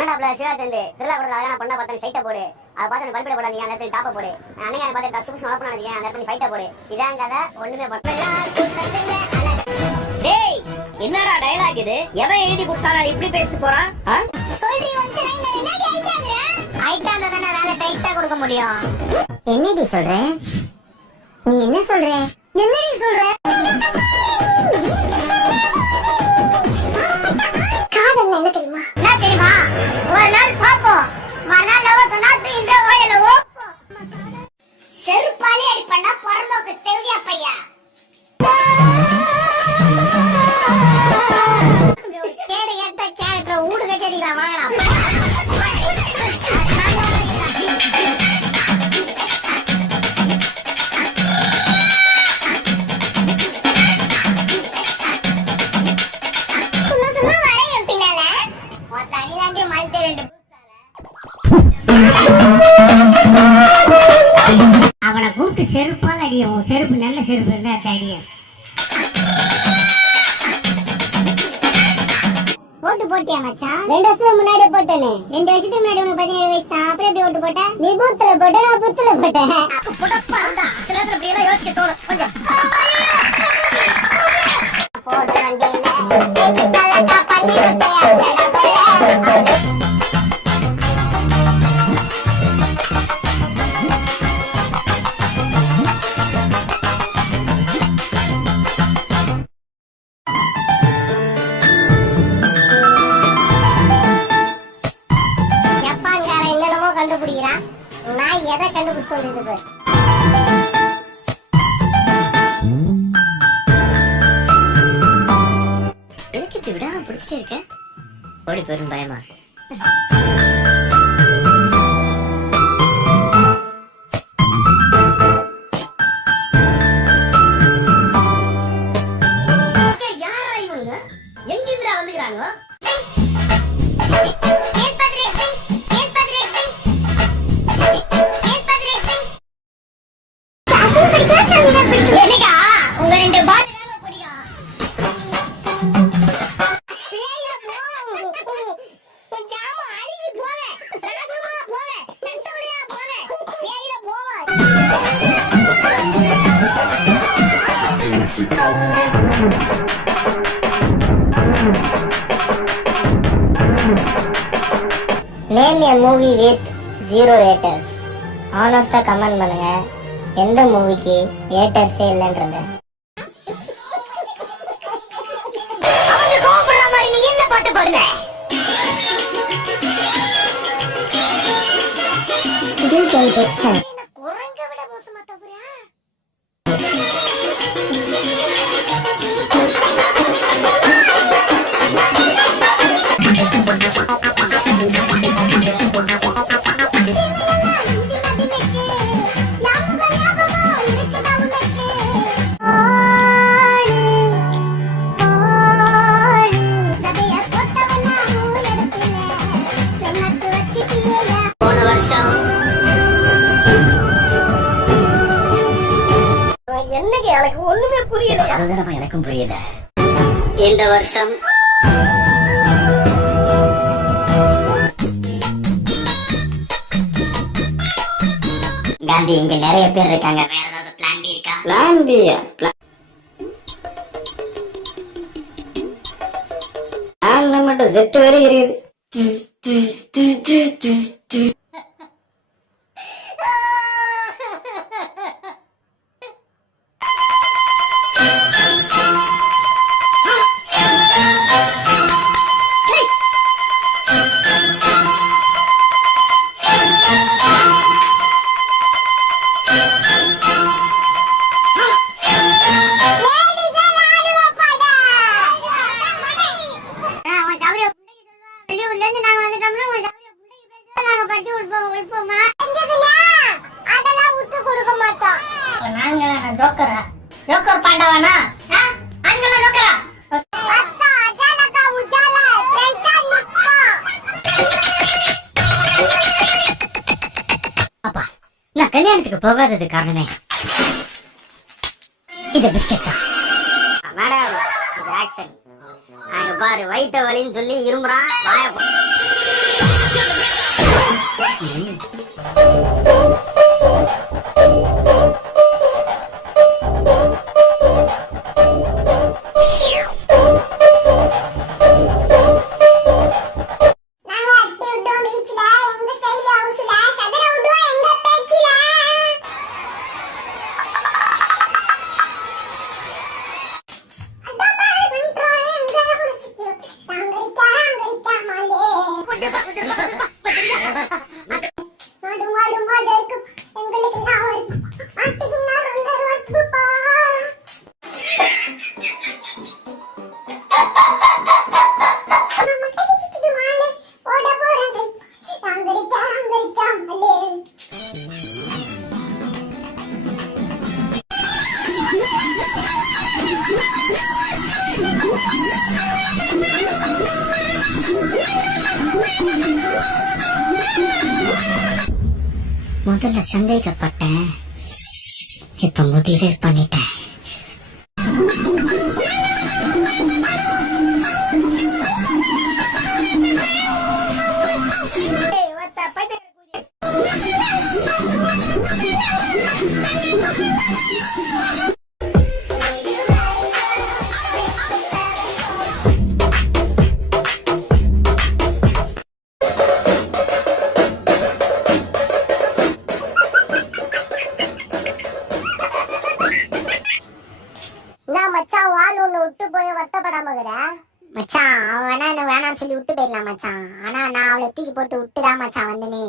மன்னடாப்ல சிவாத்தந்து திருவிழா படத்துல அழகான பொண்ணை பார்த்து சைட்டை போடு. அதை பார்த்து பல்பிட போடாதீங்க, அந்த இடத்துல டாப்பை போடு. அண்ணன் பார்த்து கசுபுசு வளர்ப்பு நினைக்கிறேன், அந்த இடத்துல ஃபைட்டை போடு. இதான் கதை, ஒண்ணுமே டேய் என்னடா டயலாக் இது? எவன் எழுதி கொடுத்தானே இப்படி பேசிட்டு போறான்? சொல்றீ ஒரு லைன்ல என்னடி ஐட்டாங்க? ஐட்டாங்க தான வேற டைட்டா கொடுக்க முடியும். என்னடி சொல்ற? நீ என்ன சொல்ற? என்னடி சொல்ற? காதல் என்ன தெரியுமா? என்ன தெரியுமா? ஒரு நாள் பாப்போம், மறுநாள் லவ் சொன்னா இந்த ஓயல ஓப்போ. செருப்பாலி அடி பண்ணா பரமோக்கு தெவியா பையா. கேடு கேட்ட கேரக்டர் ஊடு கட்டிடலாம் வாங்கடா. அவனை கூப்பிட்டு செருப்பால் அடியும். செருப்பு நல்ல செருப்பு இருந்தா அடியும். ஓட்டு போட்டியா மச்சான்? 2 வருஷத்துக்கு முன்னாடி போட்டேனே. 2 வருஷத்துக்கு முன்னாடி உனக்கு 17 வயசு தான். அப்புறம் எப்படி ஓட்டு போட்ட? நீ பூத்துல போட்ட, நான் புத்துல போட்டேன். சில நேரத்துல இப்படி எல்லாம் யோசிக்க தோணும் கொஞ்சம். போட்டு வண்டியில பண்ணி கண்டுபிடிக்கிறான். நான் எதை கண்டுபிடிச்சு வந்தது? எதுக்கு இப்படி விடாம பிடிச்சிட்டே இருக்கேன்? ஓடி போயிரும் பயமா. யாரா இவங்க? எங்கிருந்தா வந்துக்கிறாங்க? Name a movie with 0 haters. Honest-ஆ கமெண்ட் பண்ணுங்க. எந்த மூவிக்கு ஹேட்டர்ஸே இல்லன்றது. அவங்க கோபப்படுற மாதிரி நீ என்ன பாட்டு பாடுற? இது சொல்லிட்டேன். குரங்க விட மோசமா தவறா? எனக்கு ஒண்ணுமே புரியல. அதுதான் எனக்கும் புரியல. இந்த வருஷம் காந்தி இங்க நிறைய பேர் இருக்காங்க. வேற ஏதாவது பிளான் பி இருக்கா? பிளான் பி பிளான் மட்டும் செட் வரை இருக்குது. ஜோக்கர் பாண்டவானா? அங்கல ஜோக்கரா? அப்பா நான் கல்யாணத்துக்கு போகாதது காரணமே இது பிஸ்கெட் தான். மேடம் இது ஆக்சன். அங்க பாரு வயிற்று வலின்னு சொல்லி இருமுறான். நாங்க அட்டி விட்டோம் பீச்ல, எங்க ஸ்டைல் ஹவுஸ்ல சதற விட்டோம் எங்க பேச்சுல. அதான் பாரு கண்ட்ரோல் எங்க குடிச்சிட்டு அங்கரிக்கா மாலே. மாடு மாடு மாடு இருக்கு எங்களுக்கு நான் இருக்கு ஆட்டிக்கினா ரெண்டு வருத்துப்பா. முதல்ல சந்தேகப்பட்டேன், இப்ப முடிவே பண்ணிட்டேன். மச்சான் வால் ஒண்ணு விட்டு போய் வருத்தப்படாம மச்சான். அவன் வேணா என்ன வேணாம்னு சொல்லி விட்டு போயிடலாம் மச்சான். ஆனா நான் அவளை தூக்கி போட்டு விட்டுதான் மச்சான் வந்தனே.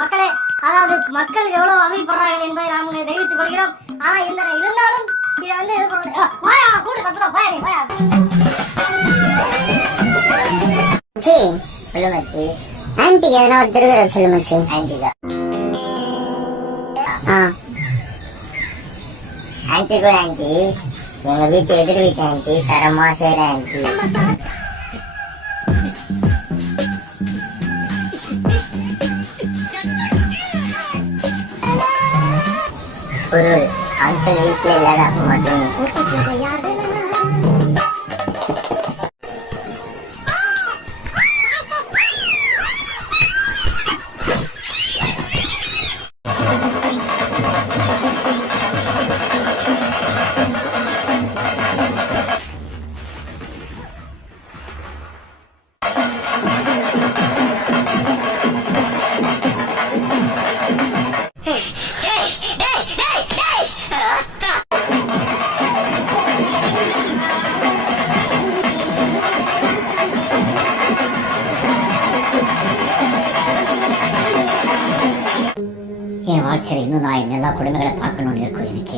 மக்களே, அதாவது மக்கள் எவ்வளவு அவதிப்படுறார்கள் என்பதை நாம் தெரிவித்துக் கொள்கிறோம். ஆனா இருந்தாலும் இதை வந்து இது கூட கத்துறோம். சொல்லு மச்சி. ஆன்டிக்கு எதனா ஒரு திருக்குறள் சொல்லு மச்சி. ஆன்டிக்கா? ஆன்டி கூட ஆன்டி, எங்க வீட்டு எதிர் வீட்டு ஆன்டி தரமா சேர ஆன்டி. பொருள் அங்கிள் வீட்டுல இல்லாத அப்ப மட்டும். என் வாழ்க்கையில் இன்னும் நான் எல்லா குடும்பங்களை பார்க்கணும்னு இருக்கும் எனக்கு.